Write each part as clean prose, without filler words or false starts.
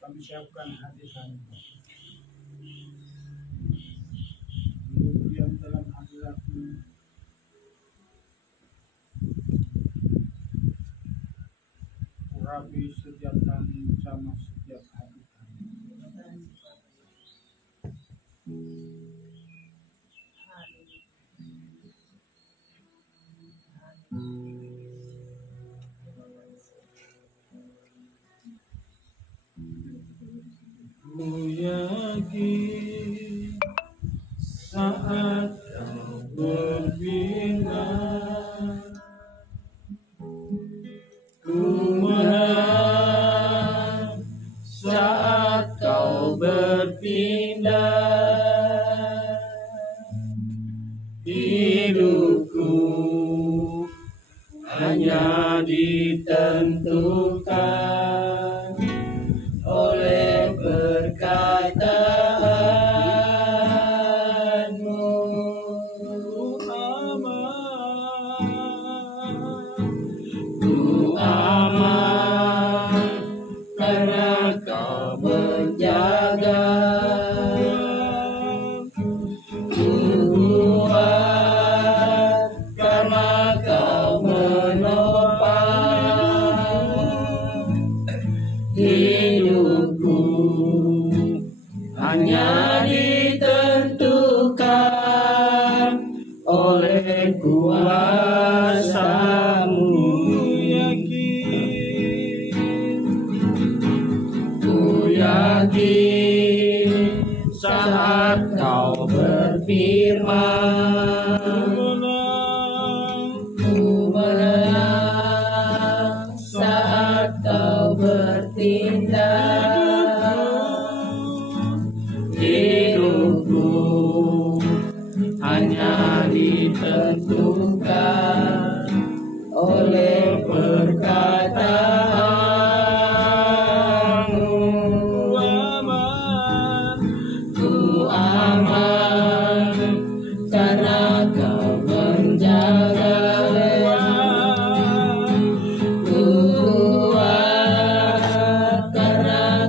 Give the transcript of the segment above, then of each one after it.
Kami siapkan hati kami. Yang dalam hadirat-Mu, urapi setiap kami sama setiap hati kami. Ku yakin saat Kau berfirman, ku menang saat Kau berpindah. Hidupku hanya ditentukan oleh perkataan-Mu. Ku aman karena Kau menjaga. Ku kuat karena Kau menopang. Hidupku hanya ditentukan oleh kuasa-Mu. Ku yakin saat Kau berfirman, ku menang saat Kau bertindak. Hidupku hanya ditentukan oleh perkataan-Mu. Ku aman karena Kau menjaga. Ku kuat karena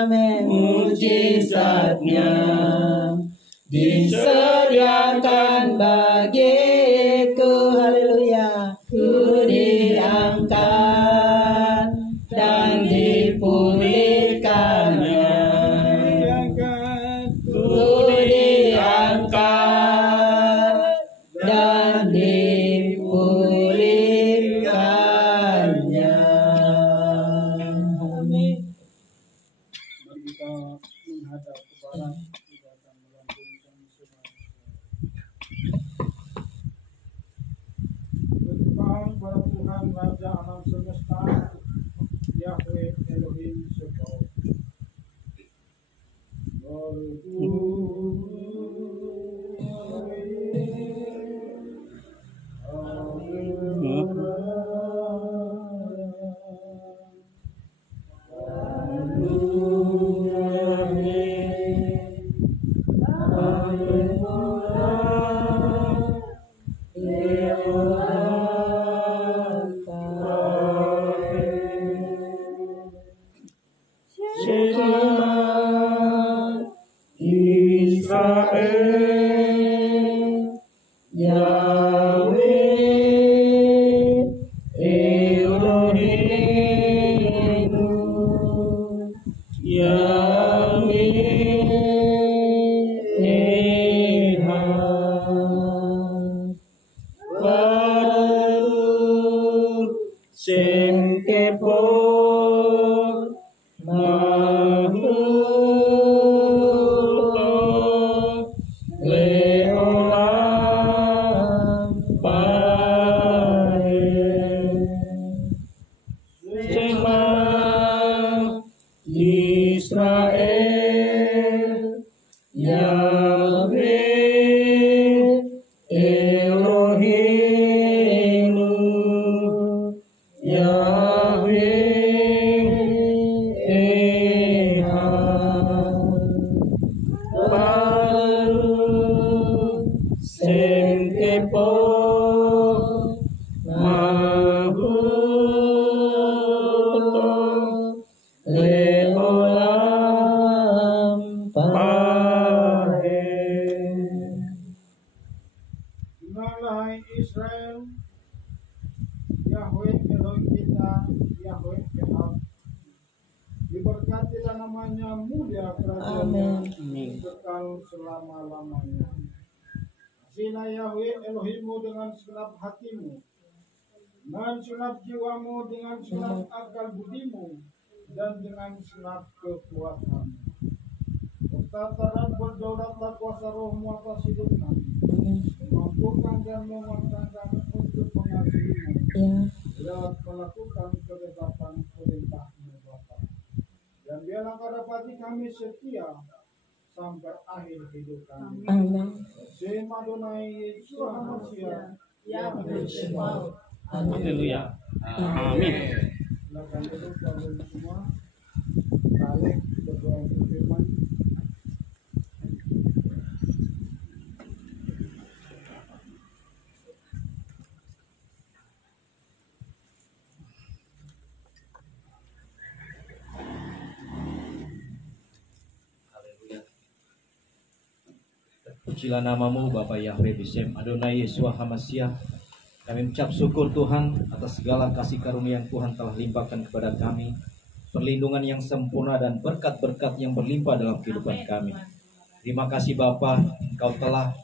Amin. Mujizatnya disediakan bagiku. Haleluya. Ku diangkat dan dipulihkannya. Ku diangkat dan dipulihkannya. Amin. Mari kita menghadap ke barat, kita akan melantunkan semua. Bertuhan kepada Tuhan Raja alam semesta, Yahweh Elohim Sebaot. Dengarlah hai Israel, Yahweh Elohim kita, Yahweh Ehad. Diberkatilah namanya, mulia kerajaannya, kekal selama-lamanya. Kasihlah Yahweh Elohimmu dengan segenap hatimu, dengan segenap jiwamu, dengan segenap akal budimu, dan dengan segenap kekuatanmu. Bertata dan berdaulatlah kuasa rohmu atas hidup kami, memampukan dan mematangkan untuk mengasihimu, dan melakukan ketetapan perintahmu Bapa. Dan biarlah kau dapati kami setia sampai akhir hidup kami. Sema Adonai Yesus Hamasiah, Yahweh Sebaot. Haleluya. Amin. Silakan duduk Bapak semua. Balik berdoa untuk firman. Pujilah namamu Bapa Yahweh Bisem Adonai Yeshua Hamasiah. Kami mengucap syukur Tuhan atas segala kasih karunia yang Tuhan telah limpahkan kepada kami, perlindungan yang sempurna dan berkat-berkat yang berlimpah dalam kehidupan kami. Terima kasih Bapa, Engkau telah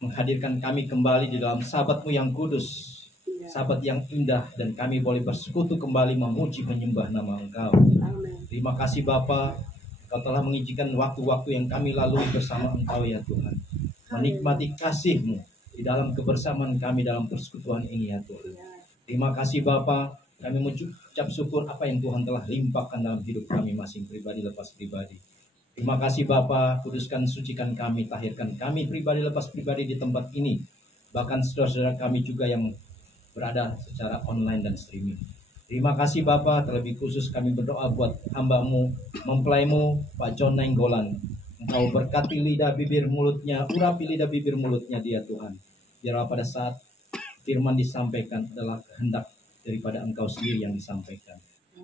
menghadirkan kami kembali di dalam sabat-Mu yang kudus, sabat yang indah, dan kami boleh bersekutu kembali memuji menyembah nama Engkau. Terima kasih Bapa, Engkau telah mengizinkan waktu-waktu yang kami lalui bersama Engkau ya Tuhan, menikmati kasih-Mu di dalam kebersamaan kami dalam persekutuan ini ya Tuhan. Terima kasih Bapa, kami mengucap syukur apa yang Tuhan telah limpahkan dalam hidup kami masing pribadi lepas pribadi. Terima kasih Bapa, kuduskan, sucikan kami, tahirkan kami pribadi lepas pribadi di tempat ini. Bahkan saudara-saudara kami juga yang berada secara online dan streaming. Terima kasih Bapa, terlebih khusus kami berdoa buat hamba-Mu, mempelai-Mu, Pak John Nainggolan. Engkau berkati lidah bibir mulutnya, urapi lidah bibir mulutnya dia Tuhan. Biarlah pada saat firman disampaikan adalah kehendak daripada Engkau sendiri yang disampaikan.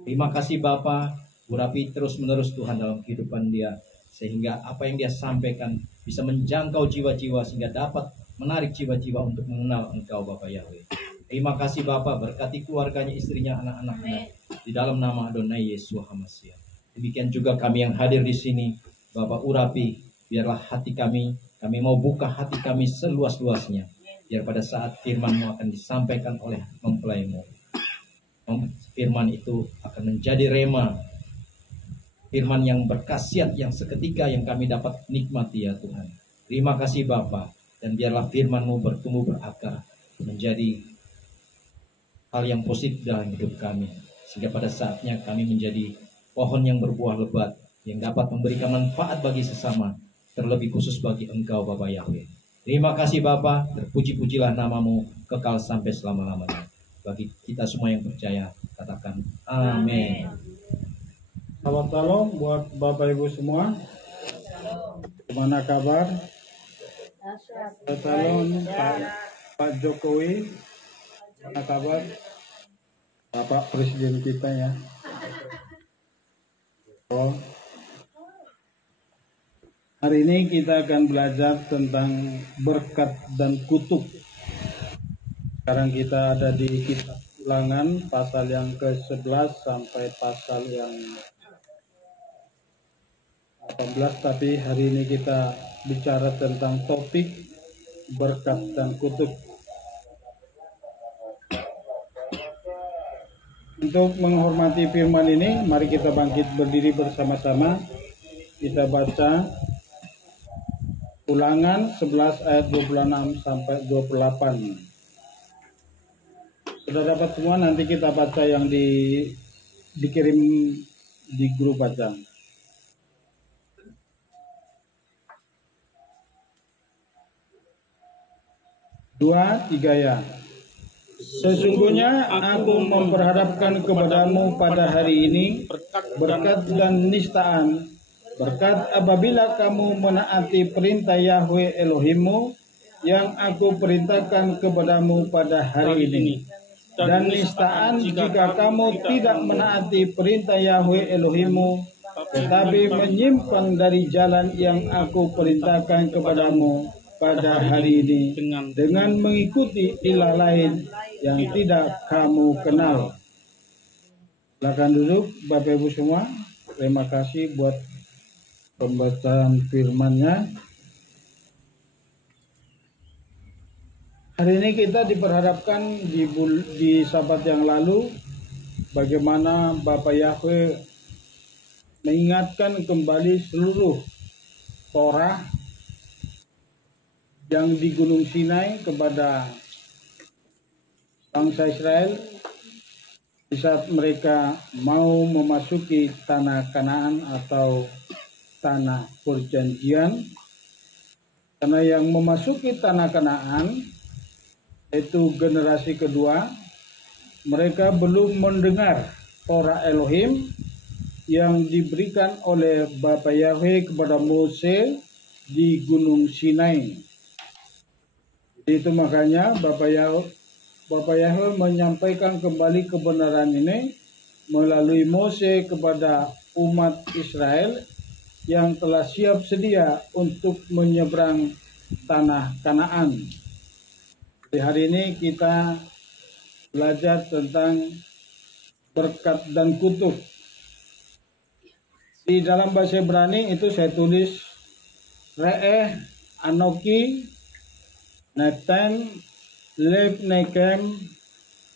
Terima kasih Bapa, Urapi terus-menerus Tuhan dalam kehidupan dia, sehingga apa yang dia sampaikan bisa menjangkau jiwa-jiwa, sehingga dapat menarik jiwa-jiwa untuk mengenal Engkau Bapa Yahweh. Terima kasih Bapa, berkati keluarganya, istrinya, anak-anaknya, di dalam nama Adonai Yesus HaMashiach. Demikian juga kami yang hadir di sini, Bapak urapi, biarlah hati kami mau buka hati kami seluas-luasnya, biar pada saat firman-Mu akan disampaikan oleh mempelai-Mu, firman itu akan menjadi rema, firman yang berkhasiat, yang seketika yang kami dapat nikmati ya Tuhan. Terima kasih Bapa, dan biarlah firman-Mu bertumbuh berakar, menjadi hal yang positif dalam hidup kami, sehingga pada saatnya kami menjadi pohon yang berbuah lebat, yang dapat memberikan manfaat bagi sesama, terlebih khusus bagi Engkau Bapa Yahweh. Terima kasih Bapa, terpuji-pujilah nama-Mu kekal sampai selama-lamanya. Bagi kita semua yang percaya, katakan amin. Selamat Shalom buat Bapak Ibu semua. Gimana kabar? Selamat Shalom Pak Jokowi. Gimana kabar? Bapak Presiden kita ya. Oh. Hari ini kita akan belajar tentang berkat dan kutuk. Sekarang kita ada di kitab Ulangan pasal yang ke-11 sampai pasal yang 18, tapi hari ini kita bicara tentang topik berkat dan kutuk. Untuk menghormati firman ini, mari kita bangkit berdiri bersama-sama. Kita baca Ulangan 11 ayat 26 sampai 28. Sudah dapat semua, nanti kita baca yang dikirim di grup aja. Dua, tiga ya. Sesungguhnya aku memperhadapkan kepadamu pada hari ini berkat dan nistaan, berkat apabila kamu menaati perintah Yahweh Elohimmu yang aku perintahkan kepadamu pada hari ini. Dan nistaan jika kamu tidak menaati perintah Yahweh Elohimmu, tetapi menyimpang dari jalan yang aku perintahkan kepadamu pada hari ini, dengan mengikuti ilah lain yang tidak kamu kenal. Silakan duduk Bapak Ibu semua. Terima kasih buat pembacaan firman-Nya. Hari ini kita diperhadapkan di Sabat yang lalu bagaimana Bapak Yahweh mengingatkan kembali seluruh Torah yang di Gunung Sinai kepada bangsa Israel di saat mereka mau memasuki tanah Kanaan atau tanah perjanjian. Karena yang memasuki tanah Kanaan itu generasi kedua, mereka belum mendengar Torah Elohim yang diberikan oleh Bapa Yahweh kepada Mose di Gunung Sinai. Itu makanya Bapa Yahweh menyampaikan kembali kebenaran ini melalui Mose kepada umat Israel yang telah siap sedia untuk menyeberang tanah Kanaan. Di hari ini kita belajar tentang berkat dan kutuk. Di dalam bahasa Ibrani itu saya tulis Re'eh, Anoki, Neten, Lev Nekem,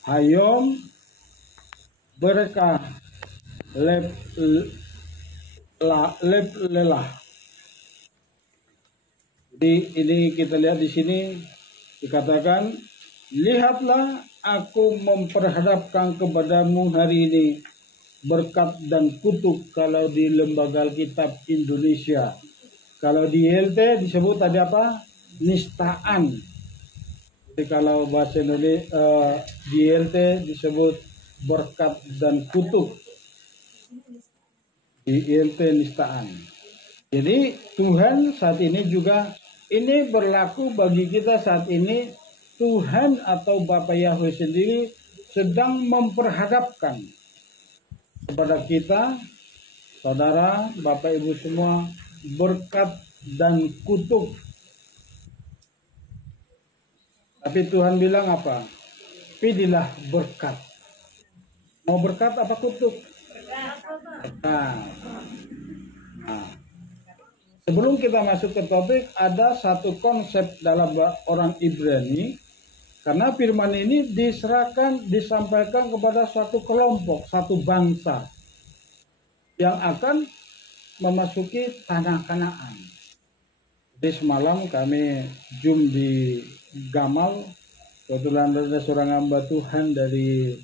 Hayom, Berkah, Lev Lelah. Jadi ini kita lihat di sini dikatakan, lihatlah aku memperhadapkan kepadamu hari ini berkat dan kutuk kalau di Lembaga Alkitab Indonesia. Kalau di YLT disebut tadi apa? Nistaan. Jadi kalau bahasa Indonesia di YLT disebut berkat dan kutuk. Di YLT nistaan. Jadi Tuhan saat ini juga ini berlaku bagi kita saat ini. Tuhan atau Bapa Yahweh sendiri sedang memperhadapkan kepada kita Saudara, Bapak Ibu semua, berkat dan kutuk. Tapi Tuhan bilang apa? Pilihlah berkat. Mau berkat apa kutuk? Berkat. Nah, sebelum kita masuk ke topik, ada satu konsep dalam orang Ibrani. Karena firman ini disampaikan kepada satu kelompok, satu bangsa yang akan memasuki tanah Kanaan. Jadi semalam kami Zoom di Gamal, kebetulan ada seorang hamba Tuhan dari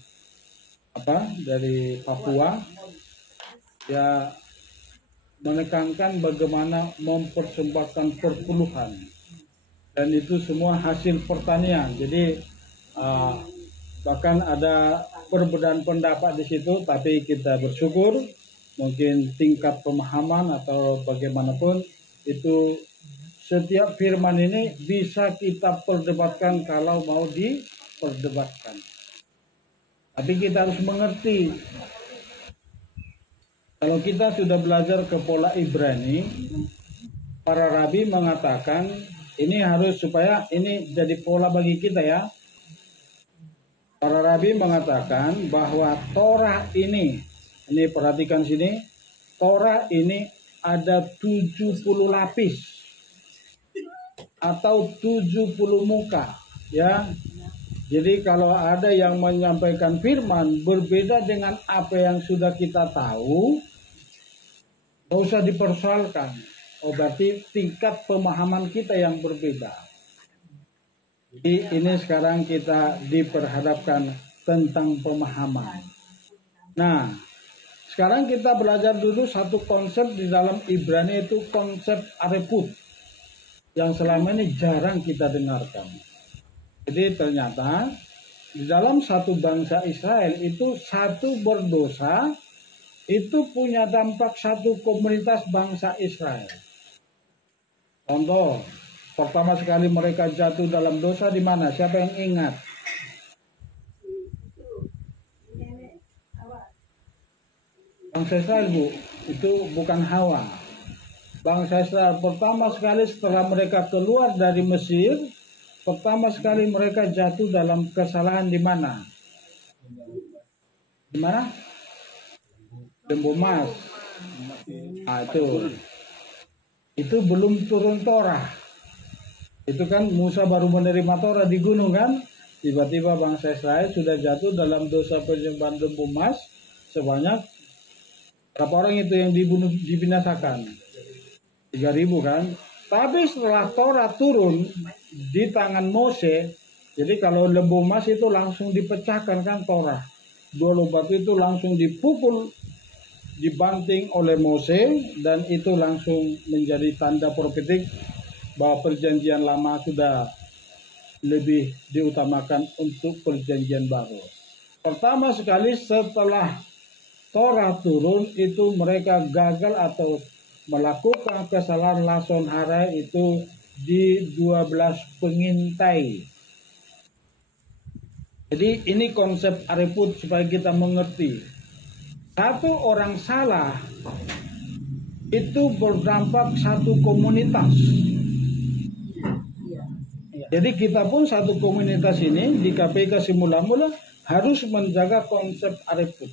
Papua, ya menekankan bagaimana mempersembahkan perpuluhan, dan itu semua hasil pertanian. Jadi bahkan ada perbedaan pendapat di situ, tapi kita bersyukur mungkin tingkat pemahaman atau bagaimanapun itu, setiap firman ini bisa kita perdebatkan kalau mau diperdebatkan. Tapi kita harus mengerti, kalau kita sudah belajar ke pola Ibrani, para rabi mengatakan ini harus supaya ini jadi pola bagi kita ya. Para rabi mengatakan bahwa Torah ini perhatikan sini, Torah ini ada 70 lapis atau 70 muka ya. Jadi kalau ada yang menyampaikan firman berbeda dengan apa yang sudah kita tahu, tidak usah dipersoalkan. Oh, berarti tingkat pemahaman kita yang berbeda. Jadi ini sekarang kita diperhadapkan tentang pemahaman. Nah, sekarang kita belajar dulu satu konsep di dalam Ibrani, itu konsep areput, yang selama ini jarang kita dengarkan. Jadi ternyata di dalam satu bangsa Israel itu satu berdosa itu punya dampak satu komunitas bangsa Israel. Contoh, pertama sekali mereka jatuh dalam dosa di mana? Siapa yang ingat? Bangsa Israel, Bu, itu bukan Hawa. Bangsa Israel pertama sekali setelah mereka keluar dari Mesir, pertama sekali mereka jatuh dalam kesalahan di mana? Di mana? Lembu emas. Nah, itu belum turun Torah. Itu kan Musa baru menerima Torah di gunung kan? Tiba-tiba bangsa Israel sudah jatuh dalam dosa penyembahan lembu emas sebanyak berapa orang itu yang dibunuh, dibinasakan? 3.000 kan? Tapi setelah Torah turun di tangan Mose, jadi kalau lembu emas itu langsung dipecahkan kan Torah. 2 batu itu langsung dipukul, dibanting oleh Mose, dan itu langsung menjadi tanda profetik bahwa perjanjian lama sudah lebih diutamakan untuk perjanjian baru. Pertama sekali setelah Torah turun itu mereka gagal atau melakukan kesalahan lason hara itu di 12 pengintai. Jadi ini konsep areput supaya kita mengerti. Satu orang salah itu berdampak satu komunitas. Jadi kita pun satu komunitas ini di KPK Simula-Mula harus menjaga konsep areput.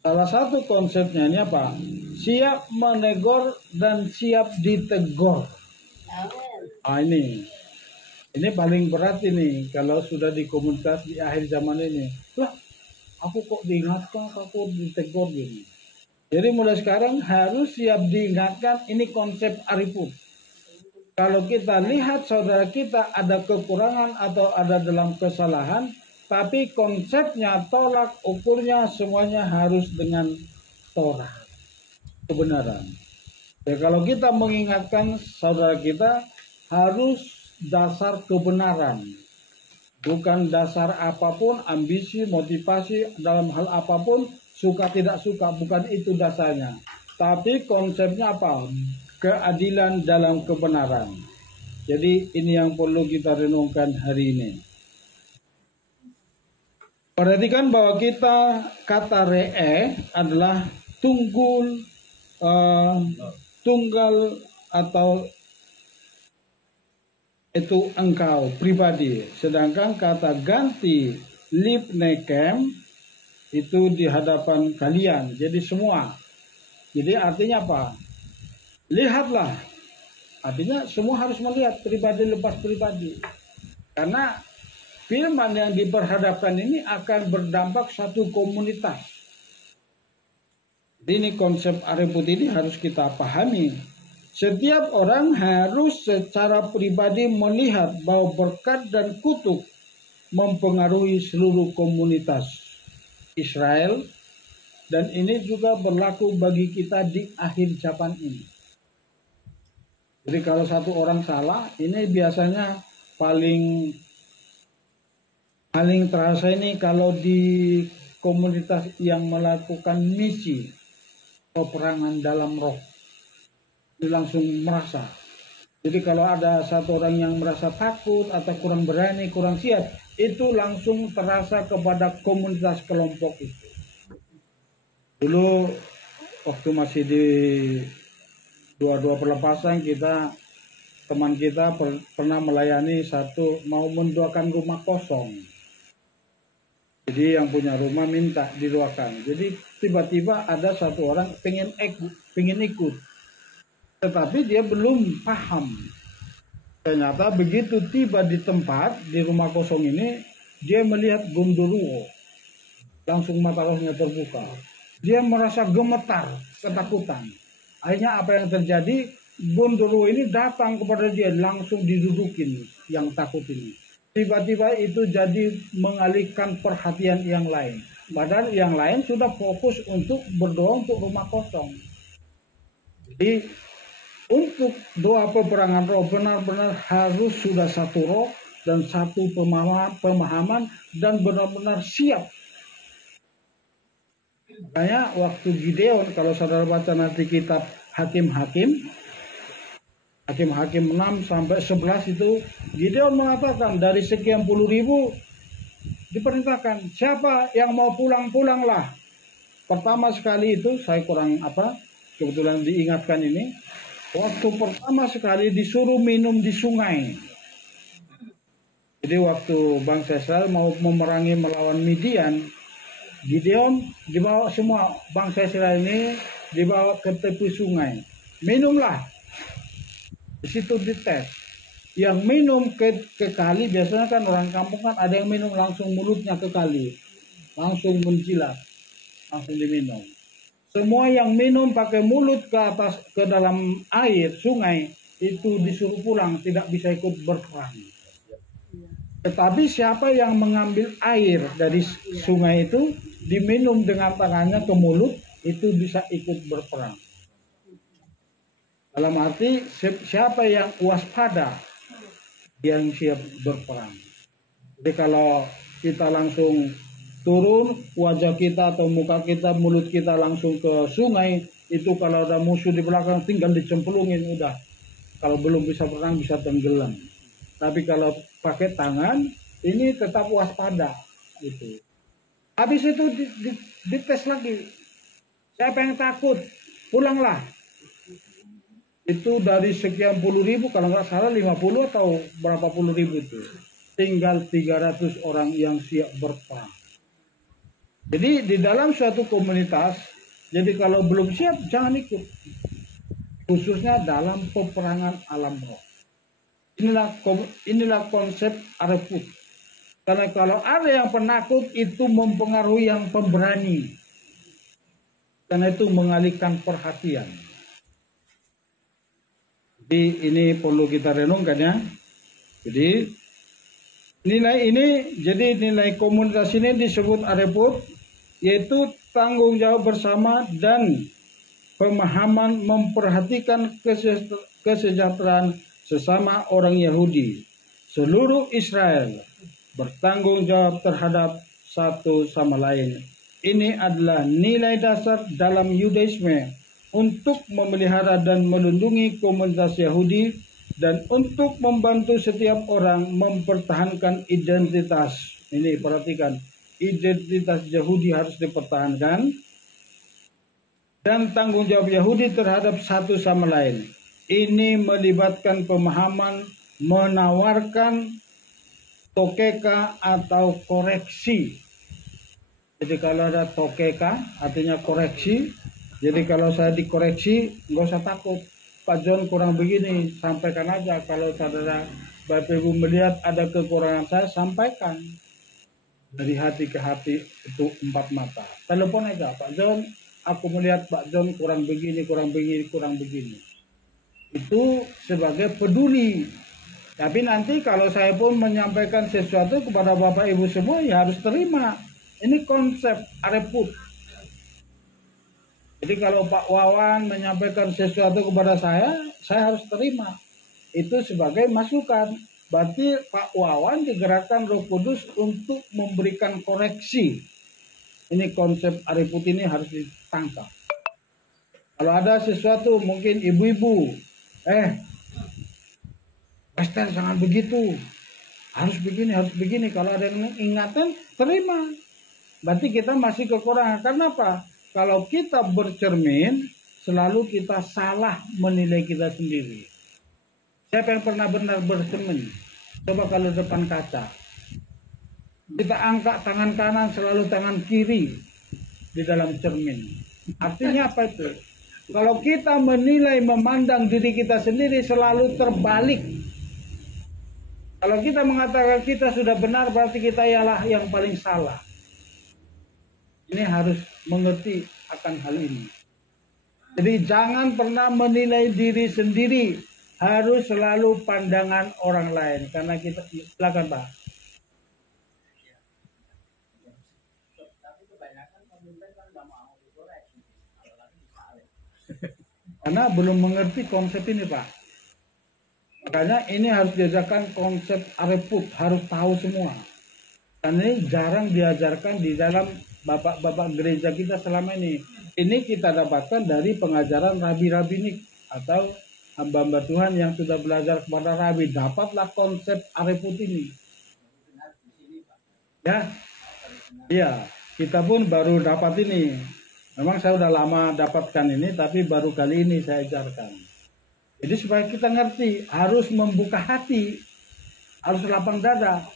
Salah satu konsepnya ini apa? Siap menegur dan siap ditegur. Ini paling berat ini kalau sudah di komunitas di akhir zaman ini. Lah, aku kok diingatkan, aku ditegur gini. Jadi mulai sekarang harus siap diingatkan, ini konsep ariput. Kalau kita lihat saudara kita ada kekurangan atau ada dalam kesalahan, tapi konsepnya, tolak ukurnya semuanya harus dengan Torah, kebenaran. Ya, kalau kita mengingatkan saudara kita harus dasar kebenaran, bukan dasar apapun, ambisi, motivasi dalam hal apapun, suka tidak suka, bukan itu dasarnya. Tapi konsepnya apa? Keadilan dalam kebenaran. Jadi ini yang perlu kita renungkan hari ini. Perhatikan bahwa kata re'e adalah tunggal atau itu engkau pribadi. Sedangkan kata ganti lipnekem itu di hadapan kalian. Jadi semua. Jadi artinya apa? Lihatlah. Artinya semua harus melihat pribadi lepas pribadi. Karena firman yang diperhadapkan ini akan berdampak satu komunitas. Jadi ini konsep areput ini harus kita pahami. Setiap orang harus secara pribadi melihat bahwa berkat dan kutuk mempengaruhi seluruh komunitas Israel, dan ini juga berlaku bagi kita di akhir zaman ini. Jadi kalau satu orang salah, ini biasanya paling terasa ini kalau di komunitas yang melakukan misi peperangan dalam roh. Ini langsung merasa. Jadi kalau ada satu orang yang merasa takut atau kurang berani, kurang siap, itu langsung terasa kepada komunitas kelompok itu. Dulu waktu masih di dua perlepasan, teman kita pernah melayani satu mau mendoakan rumah kosong. Jadi yang punya rumah minta didoakan. Jadi tiba-tiba ada satu orang pengen ikut. Tetapi dia belum paham. Ternyata begitu tiba di tempat, di rumah kosong ini, dia melihat gondoruo. Langsung mata rohnya terbuka. Dia merasa gemetar, ketakutan. Akhirnya apa yang terjadi, gondoruo ini datang kepada dia, langsung didudukin yang takut ini. Tiba-tiba itu jadi mengalihkan perhatian yang lain. Padahal yang lain sudah fokus untuk berdoa untuk rumah kosong. Jadi untuk doa peperangan roh benar-benar harus sudah satu roh dan satu pemahaman dan benar-benar siap. Makanya waktu Gideon, kalau saudara baca nanti kitab Hakim-Hakim 6 sampai 11 itu, Gideon mengatakan dari sekian puluh ribu diperintahkan siapa yang mau pulang-pulanglah. Pertama sekali itu saya kebetulan diingatkan ini. Waktu pertama sekali disuruh minum di sungai. Jadi waktu bangsa Israel mau memerangi melawan Midian, Gideon dibawa semua bangsa Israel ini dibawa ke tepi sungai. Minumlah. Di situ dites. Yang minum ke kali, biasanya kan orang kampung kan ada yang minum langsung mulutnya ke kali. Langsung menjilat. Langsung diminum. Semua yang minum pakai mulut ke dalam air sungai itu disuruh pulang, tidak bisa ikut berperang. Tetapi siapa yang mengambil air dari sungai itu diminum dengan tangannya ke mulut, itu bisa ikut berperang. Dalam arti siapa yang waspada, yang siap berperang. Jadi kalau kita langsung turun, wajah kita atau muka kita, mulut kita langsung ke sungai, itu kalau ada musuh di belakang tinggal dicemplungin udah. Kalau belum bisa berenang bisa tenggelam. Tapi kalau pakai tangan, ini tetap waspada itu. Habis itu dites lagi. Siapa yang takut? Pulanglah. Itu dari sekian puluh ribu, kalau nggak salah 50 atau berapa puluh ribu itu. Tinggal 300 orang yang siap berperang. Jadi di dalam suatu komunitas, jadi kalau belum siap jangan ikut. Khususnya dalam peperangan alam roh. Inilah konsep areput. Karena kalau ada yang penakut itu mempengaruhi yang pemberani. Karena itu mengalihkan perhatian. Jadi ini perlu kita renungkan ya. Jadi nilai komunitas ini disebut areput, yaitu tanggung jawab bersama dan pemahaman memperhatikan kesejahteraan sesama orang Yahudi. Seluruh Israel bertanggung jawab terhadap satu sama lain. Ini adalah nilai dasar dalam Yudaisme untuk memelihara dan melindungi komunitas Yahudi dan untuk membantu setiap orang mempertahankan identitas. Ini perhatikan, identitas Yahudi harus dipertahankan dan tanggung jawab Yahudi terhadap satu sama lain. Ini melibatkan pemahaman menawarkan tokeka atau koreksi. Jadi kalau ada tokeka artinya koreksi. Jadi kalau saya dikoreksi nggak usah takut. Pak John kurang begini, sampaikan aja. Kalau saudara Bapak Ibu melihat ada kekurangan saya, sampaikan. Dari hati ke hati itu 4 mata. Telepon aja, Pak John, aku melihat Pak John kurang begini, kurang begini, kurang begini. Itu sebagai peduli. Tapi nanti kalau saya pun menyampaikan sesuatu kepada Bapak Ibu semua, ya harus terima. Ini konsep areput. Jadi kalau Pak Wawan menyampaikan sesuatu kepada saya harus terima. Itu sebagai masukan. Berarti Pak Wawan digerakkan Roh Kudus untuk memberikan koreksi. Ini konsep areput ini harus ditangkap. Kalau ada sesuatu mungkin ibu-ibu, Pastor jangan begitu, harus begini. Kalau ada yang ingatan, terima. Berarti kita masih kekurangan. Kenapa? Kalau kita bercermin, selalu kita salah menilai kita sendiri. Siapa yang pernah benar bercermin? Coba kalau depan kaca. Kita angkat tangan kanan, selalu tangan kiri di dalam cermin. Artinya apa itu? Kalau kita menilai, memandang diri kita sendiri selalu terbalik. Kalau kita mengatakan kita sudah benar, berarti kita ialah yang paling salah. Ini harus mengerti akan hal ini. Jadi jangan pernah menilai diri sendiri. Harus selalu pandangan orang lain. Karena kita, silakan Pak. Karena belum mengerti konsep ini Pak. Makanya ini harus diajarkan konsep areput. Harus tahu semua. Karena ini jarang diajarkan di dalam bapak-bapak gereja kita selama ini. Ini kita dapatkan dari pengajaran rabi-rabinik atau hamba-hamba Tuhan yang sudah belajar kepada rabi. Dapatlah konsep areput ini. Ya, iya, kita pun baru dapat ini. Memang saya udah lama dapatkan ini, tapi baru kali ini saya ajarkan. Jadi supaya kita ngerti, harus membuka hati, harus lapang dada.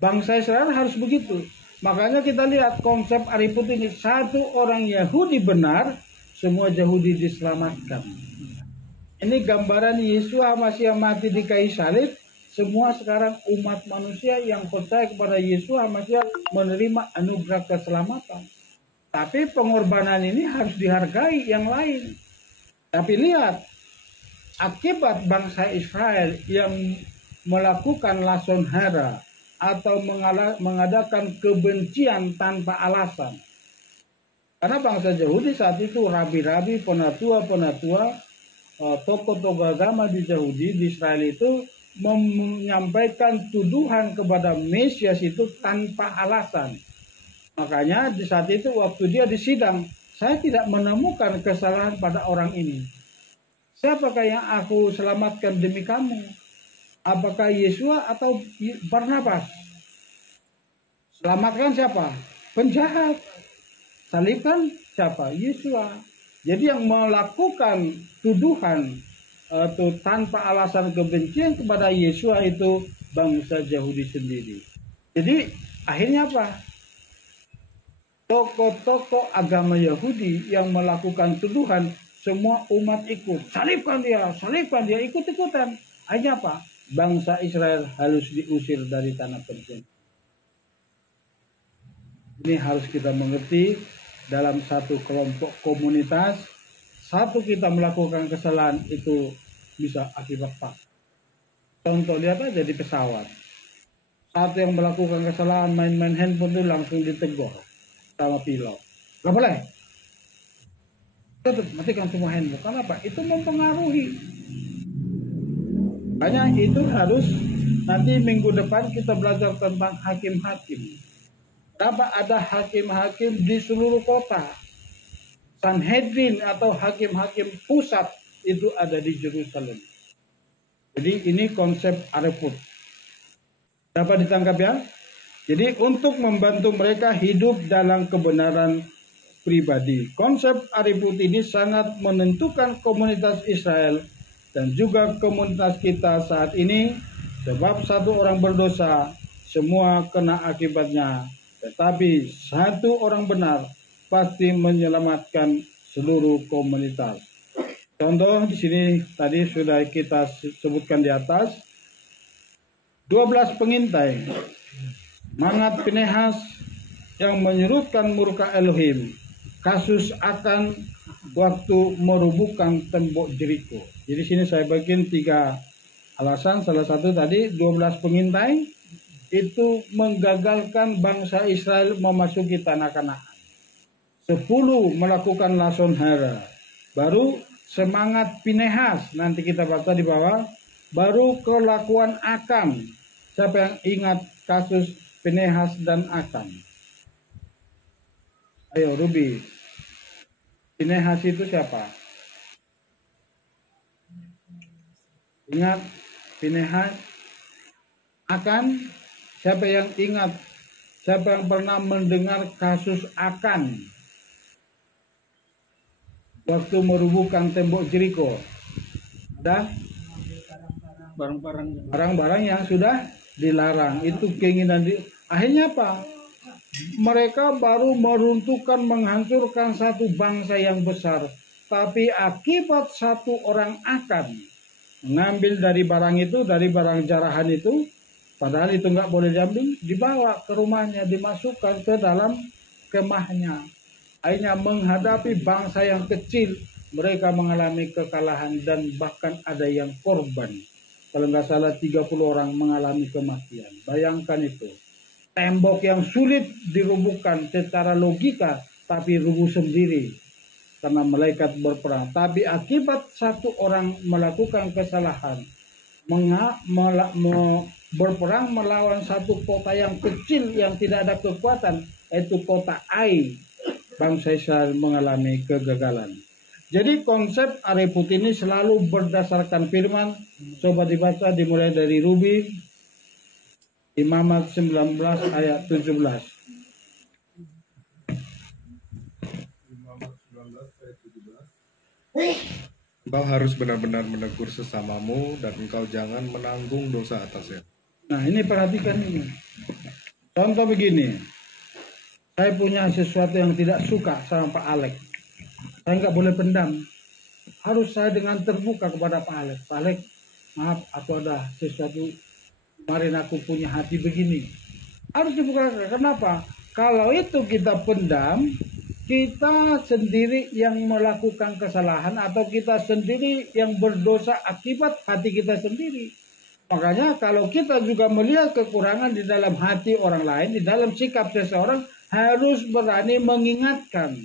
Bangsa Israel harus begitu. Makanya kita lihat konsep areput ini. Satu orang Yahudi benar, semua Yahudi diselamatkan. Ini gambaran Yesus Masih mati di kayu salib. Semua sekarang umat manusia yang percaya kepada Yesus Masih menerima anugerah keselamatan. Tapi pengorbanan ini harus dihargai yang lain. Tapi lihat, akibat bangsa Israel yang melakukan lason hara atau mengadakan kebencian tanpa alasan. Karena bangsa Yahudi saat itu rabi-rabi, penatua-penatua, tokoh-tokoh agama di Yahudi, di Israel itu menyampaikan tuduhan kepada Mesias itu tanpa alasan. Makanya di saat itu waktu dia disidang, saya tidak menemukan kesalahan pada orang ini. Siapakah yang aku selamatkan demi kamu? Apakah Yesus atau Barnabas? Selamatkan siapa? Penjahat. Salibkan siapa? Yesus. Jadi yang melakukan tuduhan atau tanpa alasan kebencian kepada Yesus itu bangsa Yahudi sendiri. Jadi akhirnya apa? Tokoh-tokoh agama Yahudi yang melakukan tuduhan, semua umat ikut. Salibkan dia, ikut-ikutan. Akhirnya apa? Bangsa Israel harus diusir dari tanah perjanjian. Ini harus kita mengerti dalam satu kelompok komunitas. Satu kita melakukan kesalahan itu bisa akibat pak. Contoh lihat aja di pesawat. Satu yang melakukan kesalahan main-main handphone itu langsung ditegur sama pilot. Gak boleh. Tetap matikan semua handphone. Kenapa? Itu mempengaruhi. Makanya itu harus nanti minggu depan kita belajar tentang hakim-hakim. Kenapa ada hakim-hakim di seluruh kota? Sanhedrin atau hakim-hakim pusat itu ada di Yerusalem. Jadi ini konsep areput. Dapat ditangkap ya? Jadi untuk membantu mereka hidup dalam kebenaran pribadi. Konsep ariput ini sangat menentukan komunitas Israel dan juga komunitas kita saat ini, sebab satu orang berdosa, semua kena akibatnya. Tetapi satu orang benar pasti menyelamatkan seluruh komunitas. Contoh di sini tadi sudah kita sebutkan di atas. 12 pengintai, mangat Pinehas yang menyurutkan murka Elohim, kasus akan waktu merubuhkan tembok Jeriko. Jadi sini saya bikin 3 alasan. Salah satu tadi 12 pengintai itu menggagalkan bangsa Israel memasuki tanah Kanaan. 10 melakukan lason hara. Baru semangat Pinehas, nanti kita baca di bawah. Baru kelakuan Akan. Siapa yang ingat kasus Pinehas dan Akan? Ayo Ruby. Pinehas itu siapa? Ingat Pinehas? Akan? Siapa yang ingat? Siapa yang pernah mendengar kasus Akan? Waktu merubuhkan tembok Jeriko. Ada? Barang-barang yang sudah dilarang. Itu keinginan akhirnya apa? Mereka baru meruntuhkan, menghancurkan satu bangsa yang besar. Tapi akibat satu orang Akan mengambil dari barang itu, dari barang jarahan itu, padahal itu nggak boleh diambil, dibawa ke rumahnya, dimasukkan ke dalam kemahnya. Akhirnya menghadapi bangsa yang kecil, mereka mengalami kekalahan dan bahkan ada yang korban. Kalau nggak salah 30 orang mengalami kematian. Bayangkan itu. Tembok yang sulit dirubuhkan secara logika, tapi rubuh sendiri. Karena malaikat berperang. Tapi akibat satu orang melakukan kesalahan, berperang melawan satu kota yang kecil yang tidak ada kekuatan, yaitu kota Ai, bangsa Israel mengalami kegagalan. Jadi konsep ariput ini selalu berdasarkan firman. Coba dibaca dimulai dari Ruby, Imamat 19 ayat 17. Engkau harus benar-benar menegur sesamamu dan engkau jangan menanggung dosa atasnya. Nah ini perhatikan ini. Contoh begini. Saya punya sesuatu yang tidak suka sama Pak Alek. Saya nggak boleh pendam. Harus saya dengan terbuka kepada Pak Alek. Pak Alek, maaf, aku ada sesuatu. Kemarin aku punya hati begini. Harus dibuka. Kenapa? Kalau itu kita pendam, kita sendiri yang melakukan kesalahan atau kita sendiri yang berdosa akibat hati kita sendiri. Makanya kalau kita juga melihat kekurangan di dalam hati orang lain, di dalam sikap seseorang, harus berani mengingatkan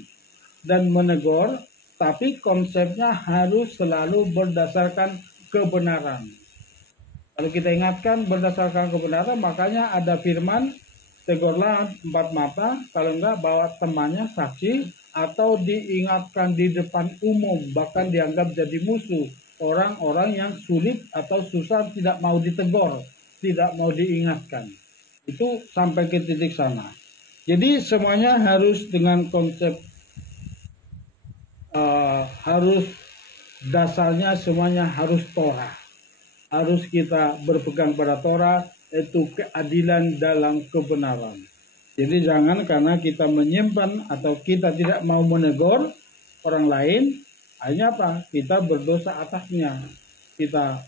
dan menegur, tapi konsepnya harus selalu berdasarkan kebenaran. Kalau kita ingatkan berdasarkan kebenaran, makanya ada firman, tegurlah 4 mata, kalau enggak bawa temannya saksi, atau diingatkan di depan umum, bahkan dianggap jadi musuh. Orang-orang yang sulit atau susah tidak mau ditegur, tidak mau diingatkan. Itu sampai ke titik sana. Jadi semuanya harus dengan konsep, harus dasarnya semuanya harus Torah. Harus kita berpegang pada Torah, yaitu keadilan dalam kebenaran. Jadi jangan karena kita menyimpan atau kita tidak mau menegur orang lain, hanya apa? Kita berdosa atasnya. Kita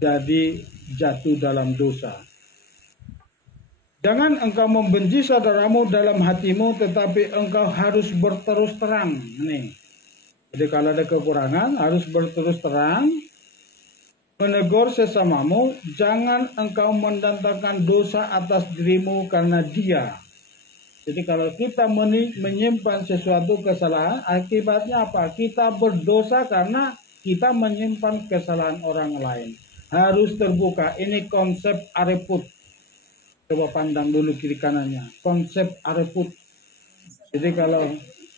jadi jatuh dalam dosa. Jangan engkau membenci saudaramu dalam hatimu, tetapi engkau harus berterus terang. Nih. Jadi kalau ada kekurangan, harus berterus terang. Menegur sesamamu, jangan engkau mendatangkan dosa atas dirimu karena dia. Jadi kalau kita menyimpan sesuatu kesalahan, akibatnya apa? Kita berdosa karena kita menyimpan kesalahan orang lain. Harus terbuka. Ini konsep ariput. Coba pandang dulu kiri kanannya. Konsep ariput. Jadi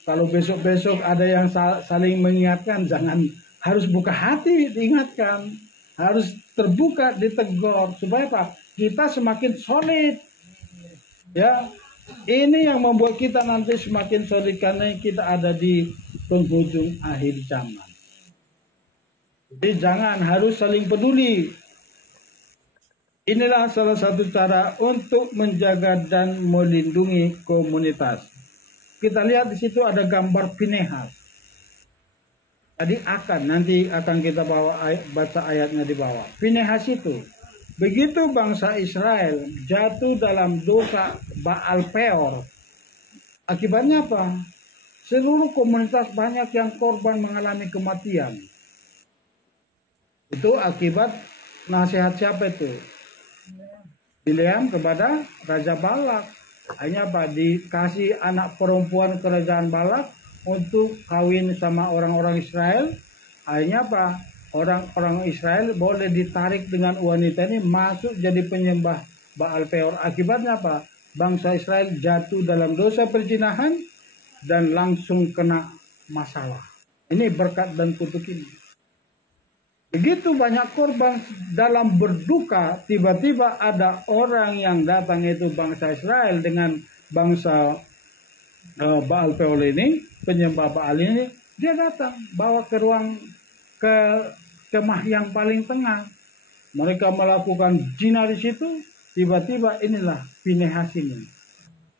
kalau besok-besok ada yang saling mengingatkan, jangan, harus buka hati diingatkan. Harus terbuka ditegur. Supaya apa? Kita semakin solid. Ya, Ini yang membuat kita nanti semakin solid karena kita ada di penghujung akhir zaman. Jadi jangan, harus saling peduli. Inilah salah satu cara untuk menjaga dan melindungi komunitas. Kita lihat di situ ada gambar Pinehas. Tadi nanti akan kita baca ayatnya di bawah. Pinehas itu, begitu bangsa Israel jatuh dalam dosa Baal Peor, akibatnya apa? Seluruh komunitas banyak yang korban mengalami kematian. Itu akibat nasihat siapa itu? Bileam kepada Raja Balak. Hanya apa? Dikasih anak perempuan kerajaan Balak untuk kawin sama orang-orang Israel. Akhirnya apa? Orang-orang Israel boleh ditarik dengan wanita ini masuk jadi penyembah Baal Peor. Akibatnya apa? Bangsa Israel jatuh dalam dosa perzinahan dan langsung kena masalah. Ini berkat dan kutuk ini. Begitu banyak korban dalam berduka, tiba-tiba ada orang yang datang, itu bangsa Israel dengan bangsa Baal Peor ini, penyembah Baal ini, dia datang bawa ke ruang kemah yang paling tengah. Mereka melakukan zina di situ. Tiba-tiba inilah Pinehas ini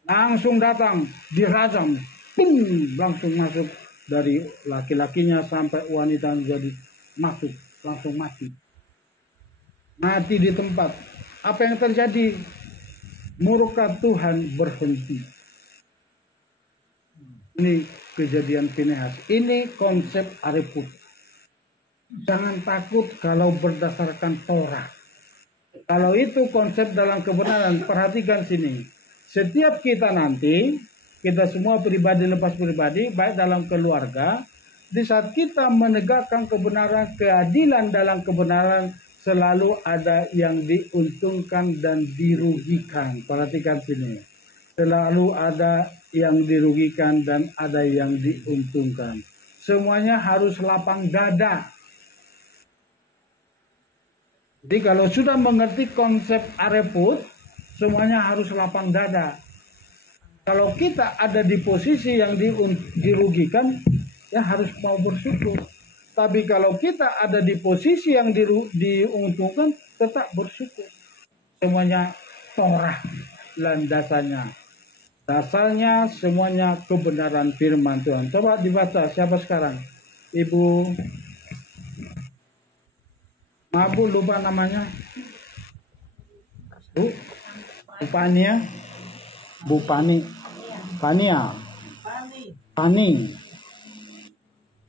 langsung datang, dirajam, langsung masuk dari laki-lakinya sampai wanita jadi masuk, langsung mati di tempat. Apa yang terjadi? Murka Tuhan berhenti. Ini kejadian Pinehas. Ini konsep areput. Jangan takut kalau berdasarkan Torah. Kalau itu konsep dalam kebenaran, perhatikan sini. Setiap kita nanti, kita semua pribadi lepas pribadi, baik dalam keluarga, di saat kita menegakkan kebenaran, keadilan dalam kebenaran, selalu ada yang diuntungkan dan dirugikan. Perhatikan sini. Selalu ada yang dirugikan dan ada yang diuntungkan. Semuanya harus lapang dada. Jadi kalau sudah mengerti konsep areput, semuanya harus lapang dada. Kalau kita ada di posisi yang dirugikan, ya harus mau bersyukur. Tapi kalau kita ada di posisi yang diuntungkan, tetap bersyukur. Semuanya Torah landasannya. Dasarnya semuanya kebenaran firman Tuhan. Coba dibaca, siapa sekarang? Ibu Mabu, lupa namanya. Bu Pania. Bu Pani. Pania. Pani.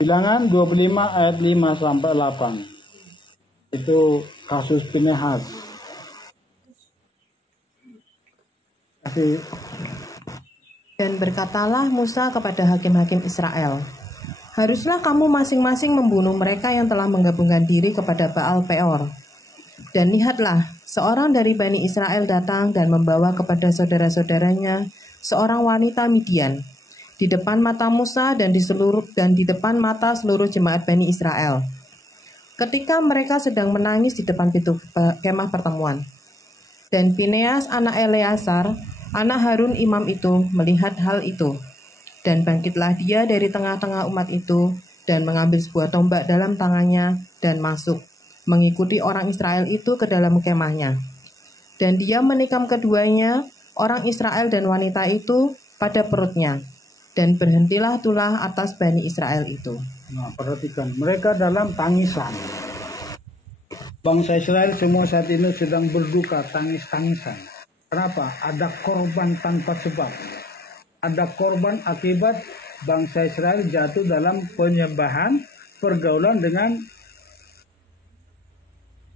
Bilangan 25 ayat 5 sampai 8. Itu kasus Pinehas. Dan berkatalah Musa kepada hakim-hakim Israel, haruslah kamu masing-masing membunuh mereka yang telah menggabungkan diri kepada Baal Peor. Dan lihatlah, seorang dari Bani Israel datang dan membawa kepada saudara-saudaranya seorang wanita Midian di depan mata Musa dan di depan mata seluruh jemaat Bani Israel. Ketika mereka sedang menangis di depan pintu kemah pertemuan. Dan Pineas anak Eleazar, anak Harun imam itu melihat hal itu. Dan bangkitlah dia dari tengah-tengah umat itu dan mengambil sebuah tombak dalam tangannya dan masuk, mengikuti orang Israel itu ke dalam kemahnya. Dan dia menikam keduanya, orang Israel dan wanita itu, pada perutnya. Dan berhentilah tulah atas Bani Israel itu. Nah, perhatikan, mereka dalam tangisan. Bangsa Israel semua saat ini sedang berduka, tangis-tangisan. Kenapa? Ada korban tanpa sebab. Ada korban akibat bangsa Israel jatuh dalam penyembahan, pergaulan dengan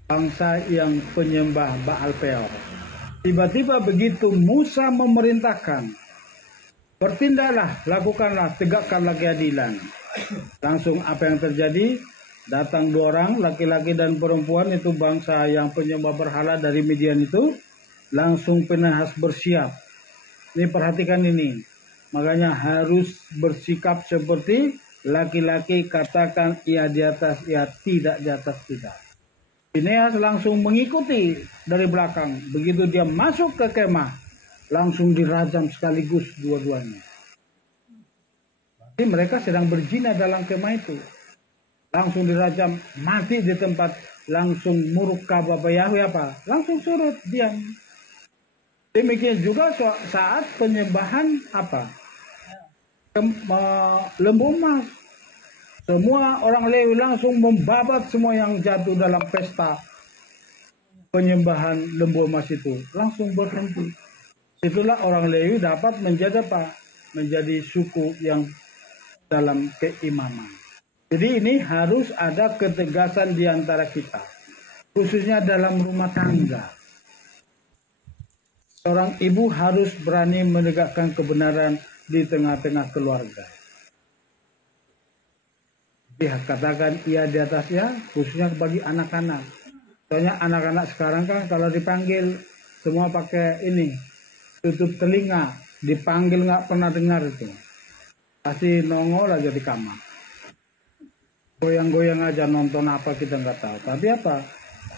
bangsa yang penyembah Baal Peor. Tiba-tiba begitu Musa memerintahkan, bertindaklah, lakukanlah, tegakkanlah keadilan. Langsung apa yang terjadi? Datang dua orang, laki-laki dan perempuan, itu bangsa yang penyembah berhala dari Midian itu. Langsung Pinehas bersiap. Ini perhatikan ini. Makanya harus bersikap seperti laki-laki, katakan ia di atas, ia tidak di atas kita. Pinehas langsung mengikuti dari belakang. Begitu dia masuk ke kemah, langsung dirajam sekaligus dua-duanya. Jadi mereka sedang berzina dalam kemah itu. Langsung dirajam, mati di tempat, langsung murka Bapak Yahweh apa? Langsung surut, diam. Demikian juga saat penyembahan apa? Lembu emas. Semua orang Lewi langsung membabat semua yang jatuh dalam pesta penyembahan lembu emas itu. Langsung berhenti. Itulah orang Lewi dapat menjadi apa? Menjadi suku yang dalam keimaman. Jadi ini harus ada ketegasan di antara kita. Khususnya dalam rumah tangga. Seorang ibu harus berani menegakkan kebenaran di tengah-tengah keluarga. Dia katakan ia di atasnya, khususnya bagi anak-anak. Soalnya anak-anak sekarang kan kalau dipanggil semua pakai ini, tutup telinga, dipanggil nggak pernah dengar itu. Pasti nongol aja di kamar. Goyang-goyang aja, nonton apa kita nggak tahu. Tapi apa?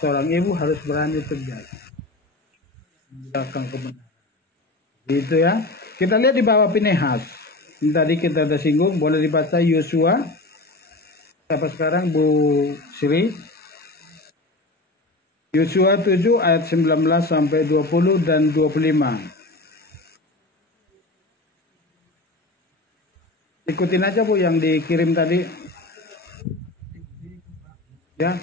Seorang ibu harus berani tegas. Menegakkan kebenaran. Gitu ya. Kita lihat di bawah Pinehas. Ini tadi kita udah singgung, boleh dibaca Yosua. Sampai sekarang Bu Sri. Yosua 7 ayat 19 sampai 20 dan 25. Ikutin aja Bu yang dikirim tadi. Ya.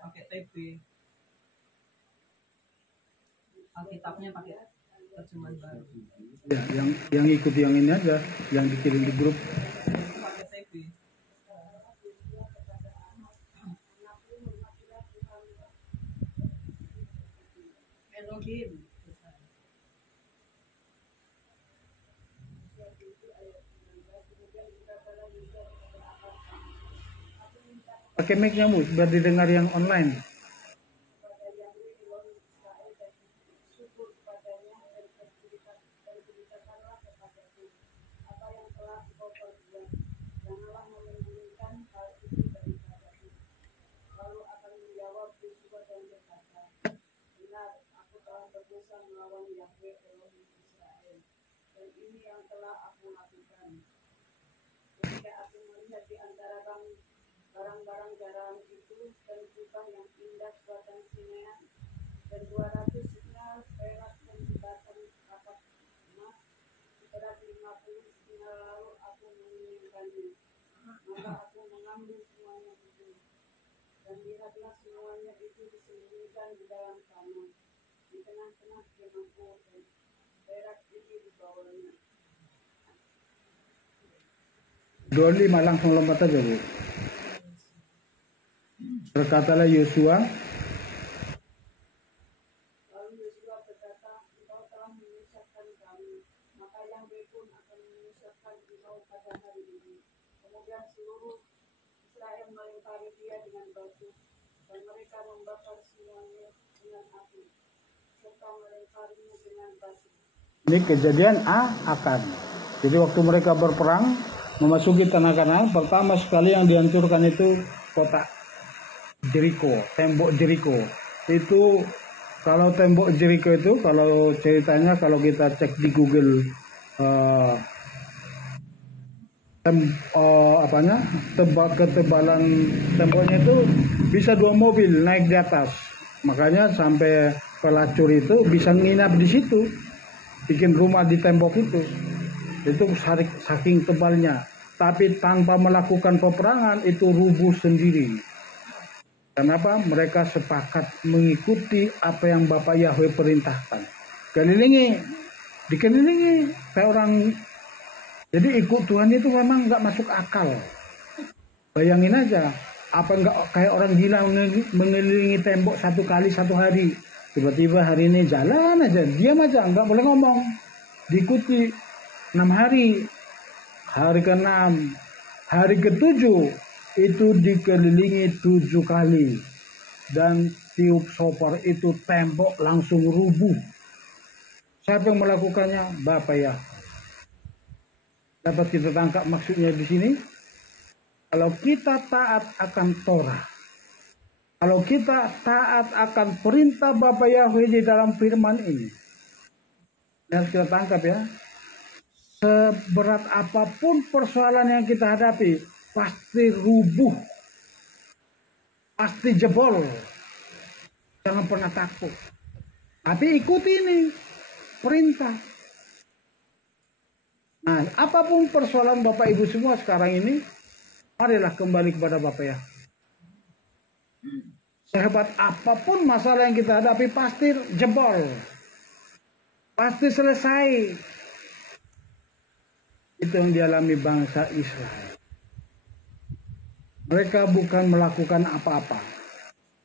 Pakai TP. Alkitabnya pakai terjemahan baru. Ya, yang ikut yang ini aja, yang dikirim di grup. Pakai TP. Elohim. Pakai mic-nya Bu, biar didengar yang online. Barang-barang garam itu dan kubah yang indah buatan Simeon dan 200 sinyal perak dan sebatang kapak emas seberat 50 sinyal, lalu aku menginginkannya. Maka aku mengambil semuanya itu dan lihatlah semuanya itu disembunyikan di dalam tanah di tengah-tengah kemahku dan perak itu di bawahnya. 25 langsung lompat aja Bu. Berkatalah Yosua, lalu Yosua berkata, engkau telah menyesatkan kami, maka Yahweh pun akan menyesatkan engkau pada hari ini. Kemudian seluruh Israel melempari dia dengan batu, dan mereka membakar semuanya dengan api, serta melemparinya dengan batu. ini kejadian Akan. Jadi waktu mereka berperang memasuki tanah Kanaan, pertama sekali yang dihancurkan itu kota Jericho, tembok Jericho. Itu kalau tembok Jericho itu, kalau ceritanya kalau kita cek di Google ketebalan temboknya itu bisa 2 mobil naik di atas. Makanya sampai pelacur itu bisa nginap di situ, bikin rumah di tembok itu. Itu saking tebalnya. Tapi tanpa melakukan peperangan itu rubuh sendiri. Kenapa? Mereka sepakat mengikuti apa yang Bapak Yahweh perintahkan. Dikelilingi kayak orang. Jadi ikut Tuhan itu memang nggak masuk akal. Bayangin aja, apa nggak kayak orang gila mengelilingi tembok 1 kali 1 hari. Tiba-tiba hari ini jalan aja, diam aja, nggak boleh ngomong. Diikuti 6 hari. Hari ke-6, hari ke-7 itu dikelilingi 7 kali. Dan tiup shofar itu tembok langsung rubuh. Siapa yang melakukannya? Bapak ya. Dapat kita tangkap maksudnya di sini. Kalau kita taat akan Torah, Kalau kita taat akan perintah Bapa Yahweh di dalam firman ini. Dan kita tangkap ya. Seberat apapun persoalan yang kita hadapi, pasti rubuh. Pasti jebol. Jangan pernah takut. Tapi ikuti ini perintah. Nah, apapun persoalan Bapak Ibu semua sekarang ini, marilah kembali kepada Bapak ya. Sehebat apapun masalah yang kita hadapi, pasti jebol. Pasti selesai. Itu yang dialami bangsa Israel. Mereka bukan melakukan apa-apa.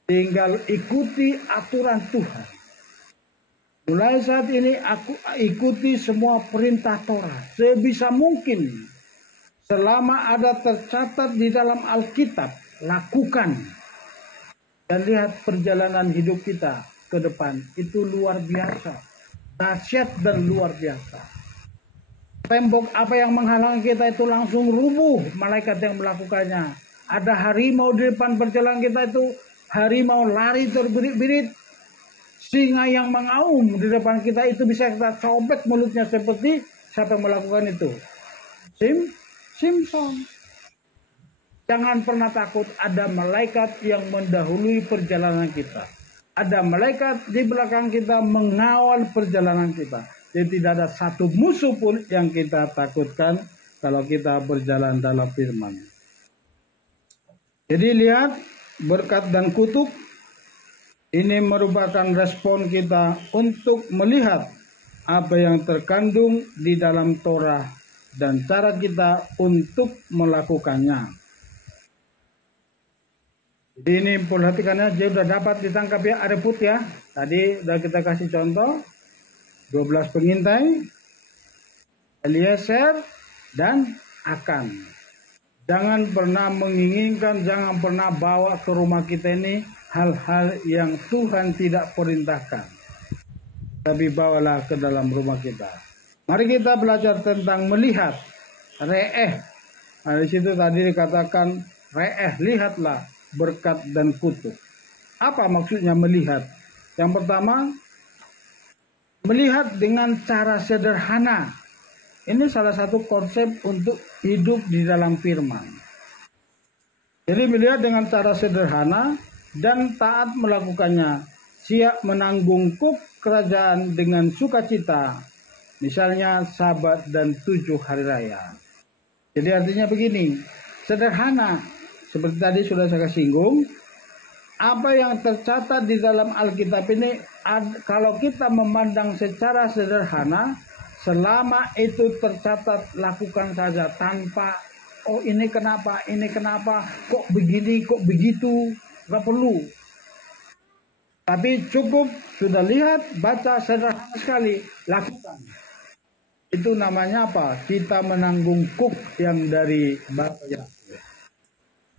Tinggal ikuti aturan Tuhan. Mulai saat ini aku ikuti semua perintah Torah sebisa mungkin. Selama ada tercatat di dalam Alkitab, lakukan. Dan lihat perjalanan hidup kita ke depan. Itu luar biasa. Dahsyat dan luar biasa. Tembok apa yang menghalangi kita itu langsung rubuh. Malaikat yang melakukannya. Ada harimau di depan perjalanan kita itu. Harimau lari terbirit-birit. Singa yang mengaum di depan kita itu bisa kita cobek mulutnya seperti siapa yang melakukan itu? Simpson. Jangan pernah takut, ada malaikat yang mendahului perjalanan kita. Ada malaikat di belakang kita mengawal perjalanan kita. Jadi tidak ada satu musuh pun yang kita takutkan kalau kita berjalan dalam firman. Jadi lihat berkat dan kutuk. Ini merupakan respon kita untuk melihat apa yang terkandung di dalam Torah dan cara kita untuk melakukannya. Jadi ini perhatikannya, dia sudah dapat ditangkap ya, ada put ya. Tadi sudah kita kasih contoh, 12 pengintai, Eliezer dan Akan. Jangan pernah menginginkan, jangan pernah bawa ke rumah kita ini hal-hal yang Tuhan tidak perintahkan. Tapi bawalah ke dalam rumah kita. Mari kita belajar tentang melihat. Re'eh. Nah, di situ tadi dikatakan re'eh, lihatlah berkat dan kutuk. Apa maksudnya melihat? Yang pertama, melihat dengan cara sederhana. Ini salah satu konsep untuk hidup di dalam firman. Jadi melihat dengan cara sederhana dan taat melakukannya, siap menanggung kuk kerajaan dengan sukacita, misalnya Sabat dan 7 hari raya. Jadi artinya begini, sederhana, seperti tadi sudah saya singgung, apa yang tercatat di dalam Alkitab ini, kalau kita memandang secara sederhana, selama itu tercatat, lakukan saja tanpa, oh ini kenapa, kok begini, kok begitu. Gak perlu. Tapi cukup sudah lihat, baca sederhana sekali, lakukan. Itu namanya apa? Kita menanggung kuk yang dari Bapak Yahweh.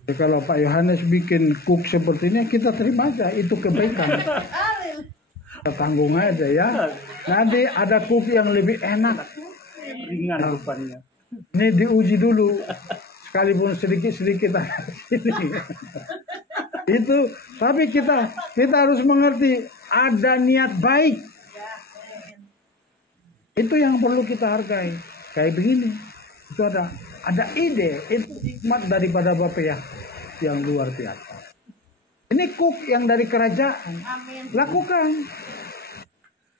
Jadi kalau Pak Yohanes bikin kuk seperti ini, kita terima aja, itu kebaikan. Kita tanggung aja ya. Nanti ada kuk yang lebih enak. Ringan rupanya. Ini diuji dulu. Sekalipun sedikit-sedikit ini. Itu, tapi kita harus mengerti ada niat baik. Itu yang perlu kita hargai. Kayak begini, itu ada ide, itu hikmat daripada Bapak ya, yang luar biasa. Ini kuk yang dari kerajaan. Lakukan.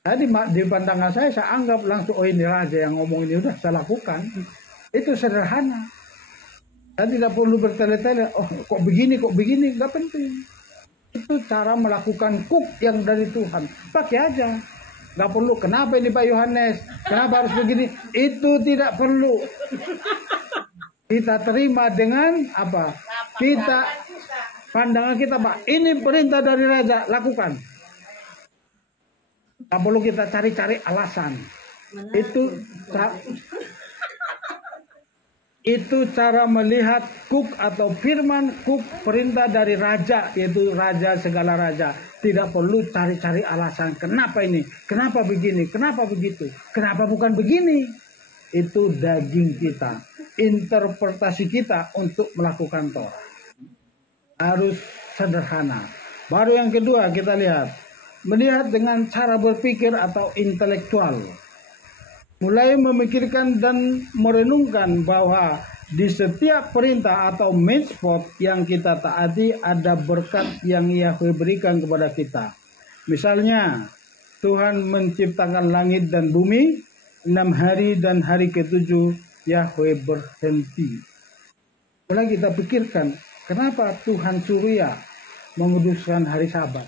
Tadi di pandangan saya anggap langsung, oh ini raja yang ngomong ini, udah saya lakukan. Itu sederhana. Dan tidak perlu bertele-tele, oh kok begini, nggak penting. Itu cara melakukan kuk yang dari Tuhan. Pakai aja. Nggak perlu, kenapa ini Pak Yohanes? Kenapa harus begini? Itu tidak perlu. Kita terima dengan apa? Kita, pandangan kita Pak, ini perintah dari Raja, lakukan. Nggak perlu kita cari-cari alasan. Itu cara melihat kuk atau firman kuk perintah dari raja, yaitu raja segala raja. Tidak perlu cari-cari alasan kenapa ini, kenapa begini, kenapa begitu, kenapa bukan begini. Itu daging kita, interpretasi kita untuk melakukan Torah. Harus sederhana. Baru yang kedua kita lihat. Melihat dengan cara berpikir atau intelektual. Mulai memikirkan dan merenungkan bahwa di setiap perintah atau mitzvot yang kita taati ada berkat yang Yahweh berikan kepada kita. Misalnya, Tuhan menciptakan langit dan bumi, 6 hari dan hari ke-7 Yahweh berhenti. Mulai kita pikirkan, kenapa Tuhan Surya menguduskan hari Sabat?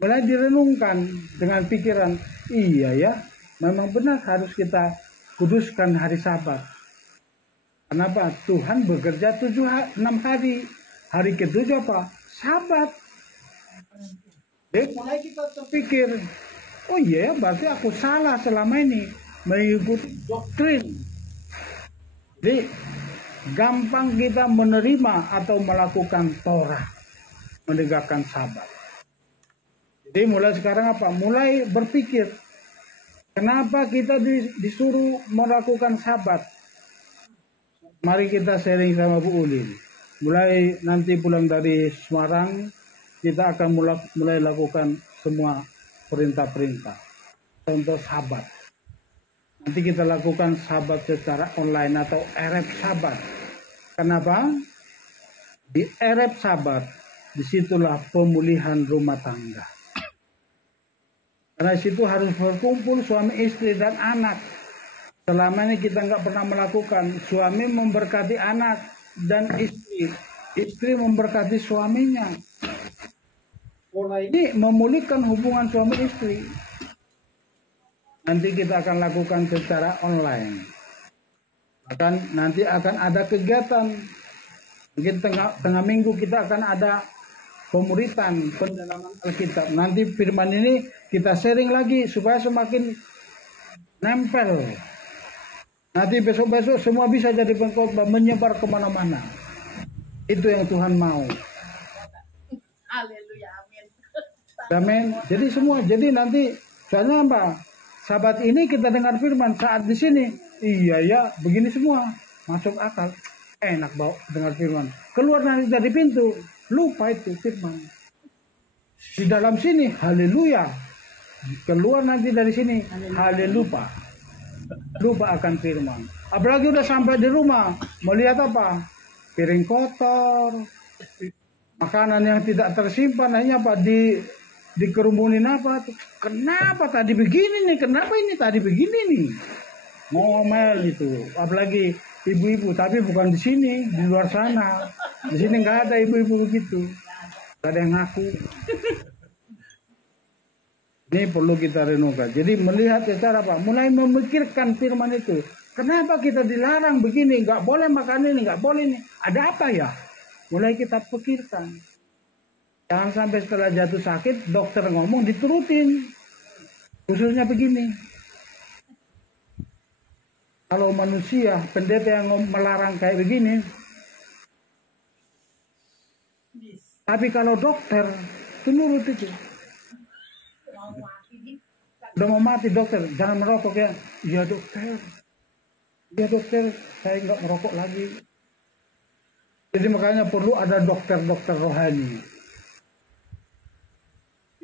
Mulai direnungkan dengan pikiran, iya ya, memang benar harus kita kuduskan hari Sabat. Kenapa? Tuhan bekerja 6 hari. Hari ke-7 apa? Sabat. Jadi mulai kita terpikir, oh iya ya, berarti aku salah selama ini mengikuti doktrin. Jadi gampang kita menerima atau melakukan Torah, menegakkan Sabat. Jadi mulai sekarang apa? Mulai berpikir, kenapa kita disuruh melakukan Sabat? Mari kita sharing sama Bu Ulin. Mulai nanti pulang dari Semarang, kita akan mulai lakukan semua perintah-perintah. Contoh Sabat. Nanti kita lakukan Sabat secara online atau Ereb Sabat. Kenapa? Di Ereb Sabat, disitulah pemulihan rumah tangga. Karena situ harus berkumpul suami istri dan anak. Selama ini kita nggak pernah melakukan. Suami memberkati anak dan istri. Istri memberkati suaminya. Pola ini memulihkan hubungan suami istri. Nanti kita akan lakukan secara online. Bahkan nanti akan ada kegiatan. Mungkin tengah minggu kita akan ada pemuritan pendalaman Alkitab. Nanti firman ini kita sharing lagi supaya semakin nempel. Nanti besok-besok semua bisa jadi pengkhotbah, menyebar kemana-mana. Itu yang Tuhan mau. Haleluya, amin. Amin. Jadi semua, jadi nanti soalnya apa? Sabat ini kita dengar firman, saat di sini, iya ya, begini semua masuk akal. Enak bawa dengar firman. Keluar nanti dari pintu, lupa itu firman. Di dalam sini, haleluya. Keluar nanti dari sini, haleluya. Lupa akan firman. Apalagi udah sampai di rumah, melihat apa? Piring kotor, makanan yang tidak tersimpan, hanya apa? Dikerumunin apa? Kenapa tadi begini nih? Kenapa ini tadi begini nih? Ngomel itu. Apalagi ibu-ibu, tapi bukan di sini, di luar sana. Di sini nggak ada ibu-ibu begitu. Nggak ada yang ngaku. Ini perlu kita renungkan. Jadi melihat secara apa? Mulai memikirkan firman itu. Kenapa kita dilarang begini? Nggak boleh makan ini, nggak boleh ini. Ada apa ya? Mulai kita pikirkan. Jangan sampai setelah jatuh sakit, dokter ngomong diturutin. Khususnya begini. Kalau manusia, pendeta yang melarang kayak begini. Tapi kalau dokter, itu nurut itu. Udah mau mati dokter, jangan merokok ya. Iya dokter. Iya dokter, saya nggak merokok lagi. Jadi makanya perlu ada dokter-dokter rohani.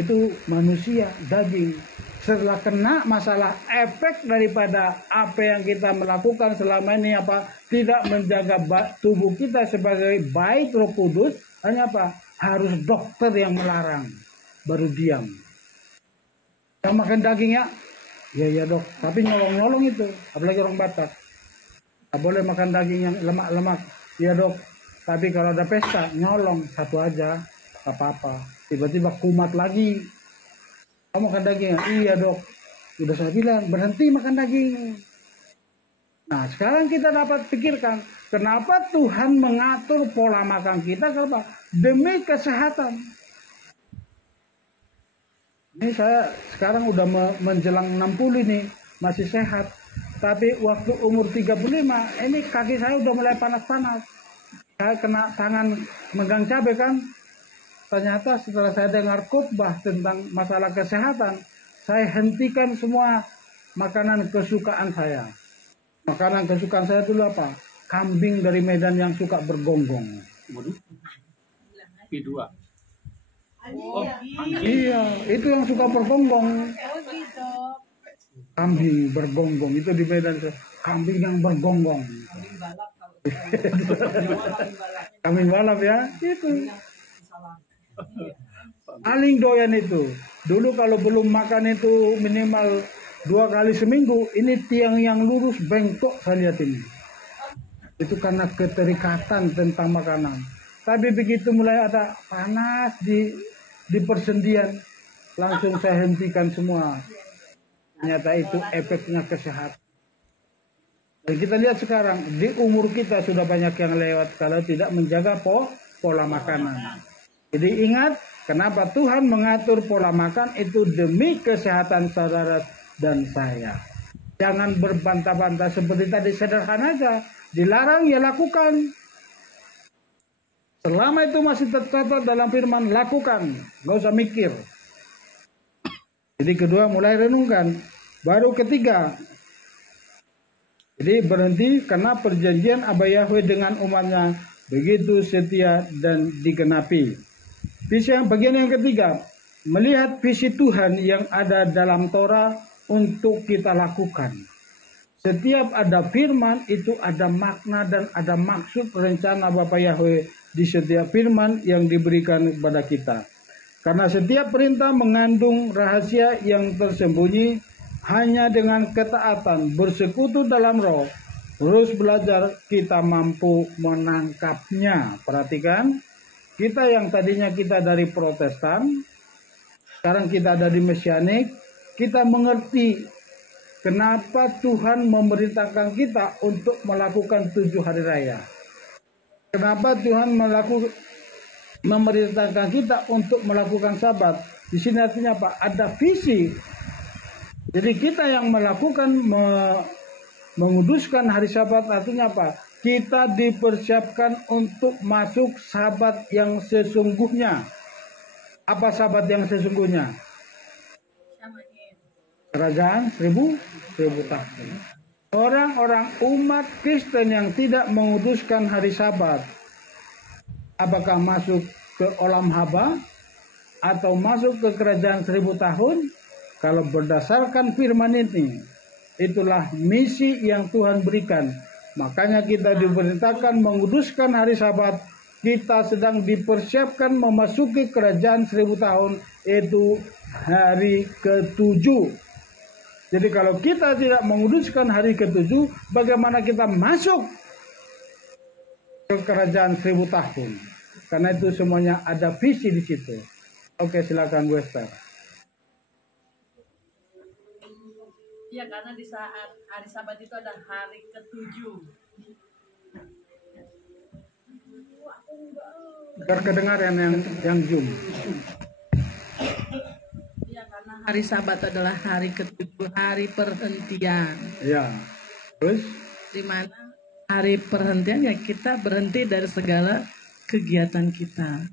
Itu manusia, daging. Setelah kena masalah efek daripada apa yang kita melakukan selama ini apa? Tidak menjaga tubuh kita sebagai bait Roh Kudus. Hanya apa? Harus dokter yang melarang. Baru diam. Yang makan daging ya? Ya dok. Tapi nyolong-nyolong itu. Apalagi orang Batak. Tak boleh makan daging yang lemak-lemak. Ya dok. Tapi kalau ada pesta, nyolong. Satu aja. Tak apa-apa. Tiba-tiba kumat lagi. Kamu makan daging? Iya dok. Udah saya bilang berhenti makan daging. Nah sekarang kita dapat pikirkan. Kenapa Tuhan mengatur pola makan kita? Kenapa? Demi kesehatan. Ini saya sekarang udah menjelang 60 ini. Masih sehat. Tapi waktu umur 35. Ini kaki saya udah mulai panas-panas. Saya kena tangan megang cabai kan. Ternyata setelah saya dengar khotbah tentang masalah kesehatan, saya hentikan semua makanan kesukaan saya. Makanan kesukaan saya dulu apa? Kambing dari Medan yang suka bergonggong. P2. Iya, itu yang suka bergonggong. Kambing bergonggong itu di Medan. Kambing yang bergonggong. Kambing balap ya, itu. Paling doyan itu. Dulu kalau belum makan itu minimal 2 kali seminggu, ini tiang yang lurus bengkok saya lihat ini. Itu karena keterikatan tentang makanan. Tapi begitu mulai ada panas di persendian, langsung saya hentikan semua. Ternyata itu efeknya kesehatan. Dan kita lihat sekarang, di umur kita sudah banyak yang lewat kalau tidak menjaga pola makanan. Jadi ingat, kenapa Tuhan mengatur pola makan itu demi kesehatan saudara dan saya. Jangan berbantah-bantah seperti tadi, sederhana aja. Dilarang ya lakukan. Selama itu masih tercatat dalam firman, lakukan. Gak usah mikir. Jadi kedua, mulai renungkan. Baru ketiga, jadi berhenti karena perjanjian Abah Yahweh dengan umatnya begitu setia dan digenapi. Bagian yang ketiga, melihat visi Tuhan yang ada dalam Torah untuk kita lakukan. Setiap ada firman itu ada makna dan ada maksud rencana Bapa Yahweh di setiap firman yang diberikan kepada kita. Karena setiap perintah mengandung rahasia yang tersembunyi. Hanya dengan ketaatan bersekutu dalam roh, terus belajar kita mampu menangkapnya. Perhatikan, kita yang tadinya kita dari Protestan, sekarang kita ada di Mesianik, kita mengerti kenapa Tuhan memerintahkan kita untuk melakukan 7 hari raya. Kenapa Tuhan memerintahkan kita untuk melakukan Sabat. Di sini artinya apa? Ada visi. Jadi kita yang melakukan menguduskan hari Sabat artinya apa? Kita dipersiapkan untuk masuk Sabat yang sesungguhnya. Apa Sabat yang sesungguhnya? Kerajaan 1000 tahun. Orang-orang umat Kristen yang tidak menguduskan hari Sabat, apakah masuk ke olam haba atau masuk ke kerajaan 1000 tahun? Kalau berdasarkan firman ini, itulah misi yang Tuhan berikan. Makanya kita diperintahkan menguduskan hari Sabat. Kita sedang dipersiapkan memasuki kerajaan 1000 tahun, yaitu hari ke-7. Jadi kalau kita tidak menguduskan hari ke-7, bagaimana kita masuk ke kerajaan 1000 tahun? Karena itu semuanya ada visi di situ. Oke, silakan Bu Esther. Iya, karena di saat hari Sabat itu ada hari ke-7. Kedengaran yang Zoom. Iya, karena hari Sabat adalah hari ke-7, hari perhentian. Ya. Terus? Di mana hari perhentian ya kita berhenti dari segala kegiatan kita.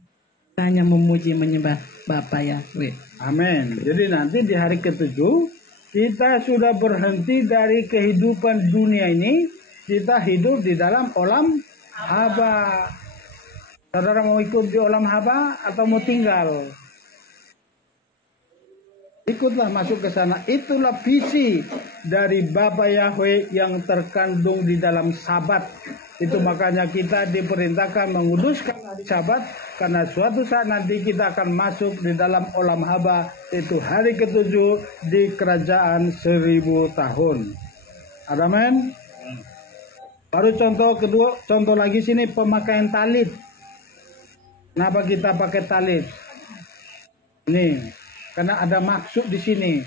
Hanya memuji menyembah Bapa Yahweh. Amin. Jadi nanti di hari ke-7 kita sudah berhenti dari kehidupan dunia ini. Kita hidup di dalam olam haba. Saudara mau ikut di olam haba atau mau tinggal? Ikutlah masuk ke sana. Itulah visi dari Bapa Yahweh yang terkandung di dalam Sabat. Itu makanya kita diperintahkan menguduskan hari Sabat. Karena suatu saat nanti kita akan masuk di dalam olam haba, itu hari ke-7 di kerajaan 1000 tahun. Amin. Baru contoh kedua, contoh lagi sini pemakaian talit. Kenapa kita pakai talit? Ini karena ada maksud di sini.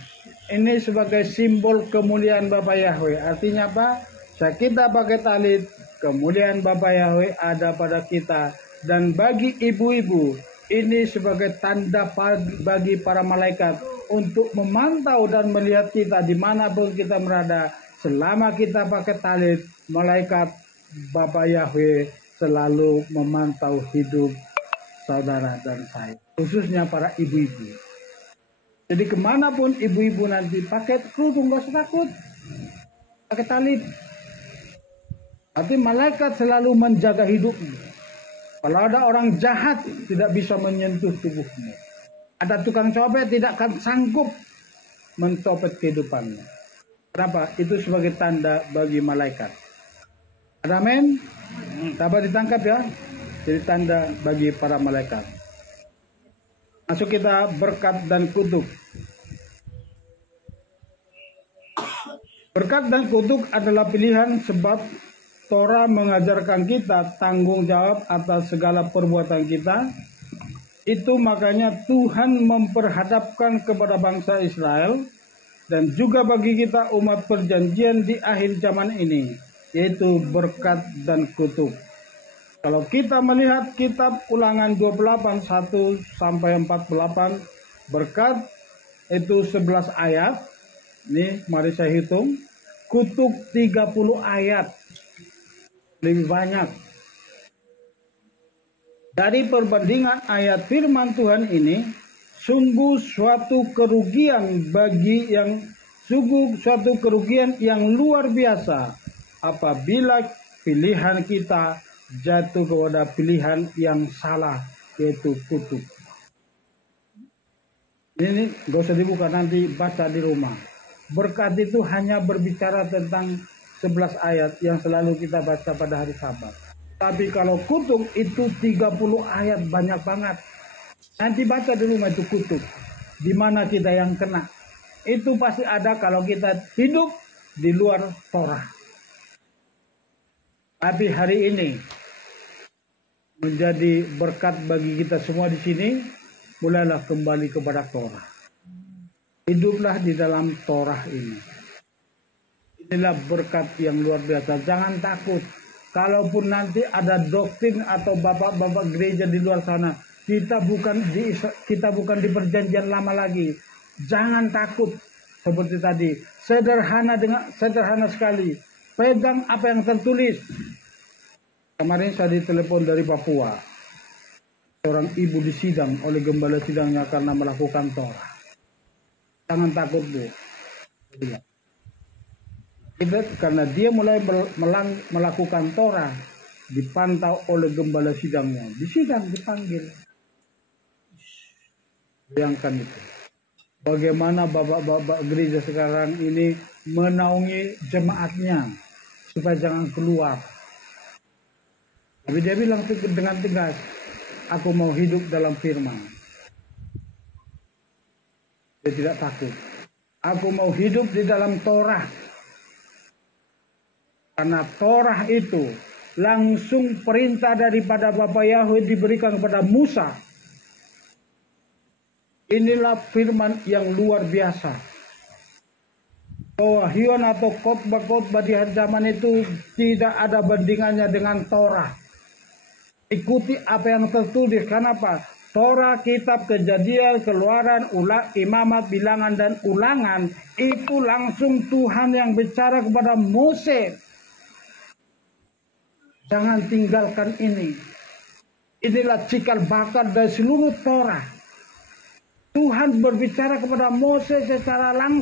Ini sebagai simbol kemuliaan Bapa Yahweh. Artinya apa? Saat kita pakai talit, kemuliaan Bapa Yahweh ada pada kita. Dan bagi ibu-ibu, ini sebagai tanda bagi para malaikat untuk memantau dan melihat kita dimanapun kita berada. Selama kita pakai talit, malaikat Bapa Yahweh selalu memantau hidup saudara dan saya. Khususnya para ibu-ibu. Jadi kemanapun ibu-ibu nanti pakai kerudung, gak usah takut. Pakai talit. Tapi malaikat selalu menjaga hidupmu. Kalau ada orang jahat tidak bisa menyentuh tubuhmu. Ada tukang copet tidak akan sanggup mencopet kehidupannya. Kenapa? Itu sebagai tanda bagi malaikat. Ada amin? Dapat ditangkap ya? Jadi tanda bagi para malaikat. Masuk kita berkat dan kutuk. Berkat dan kutuk adalah pilihan sebab Torah mengajarkan kita tanggung jawab atas segala perbuatan kita. Itu makanya Tuhan memperhadapkan kepada bangsa Israel dan juga bagi kita umat perjanjian di akhir zaman ini, yaitu berkat dan kutuk. Kalau kita melihat kitab Ulangan 28 1 sampai 48, berkat itu 11 ayat. Ini mari saya hitung. Kutuk 30 ayat. Lebih banyak. Dari perbandingan ayat firman Tuhan ini, sungguh suatu kerugian yang luar biasa apabila pilihan kita jatuh kepada pilihan yang salah, yaitu kutuk. Ini gak usah dibuka, nanti baca di rumah. Berkat itu hanya berbicara tentang 11 ayat yang selalu kita baca pada hari Sabat. Tapi kalau kutuk itu 30 ayat, banyak banget. Nanti baca di rumah itu kutuk. Di mana kita yang kena. Itu pasti ada kalau kita hidup di luar Torah. Tapi hari ini menjadi berkat bagi kita semua di sini, mulailah kembali kepada Torah. Hiduplah di dalam Torah ini. Inilah berkat yang luar biasa. Jangan takut. Kalaupun nanti ada doktrin atau bapak-bapak gereja di luar sana, kita bukan di perjanjian lama lagi. Jangan takut. Seperti tadi, sederhana sekali. Pegang apa yang tertulis. Kemarin saya ditelepon dari Papua. Seorang ibu disidang oleh gembala sidangnya karena melakukan Torah. Jangan takut, Bu. Karena dia mulai melakukan Torah, dipantau oleh gembala sidangnya. Disidang, dipanggil. Bayangkan itu. Bagaimana bapak-bapak gereja sekarang ini menaungi jemaatnya supaya jangan keluar. Tapi dia bilang dengan tegas, aku mau hidup dalam firman. Dia tidak takut. Aku mau hidup di dalam Torah. Karena Torah itu langsung perintah daripada Bapa Yahweh diberikan kepada Musa. Inilah firman yang luar biasa. Wahyuan atau khotbah-khotbah di hari zaman itu tidak ada bandingannya dengan Torah. Ikuti apa yang tertulis. Kenapa? Torah, kitab Kejadian, Keluaran, Imamat, Bilangan, dan Ulangan itu langsung Tuhan yang bicara kepada Mose. Jangan tinggalkan ini. Inilah cikal bakal dari seluruh Torah. Tuhan berbicara kepada Mose secara langsung.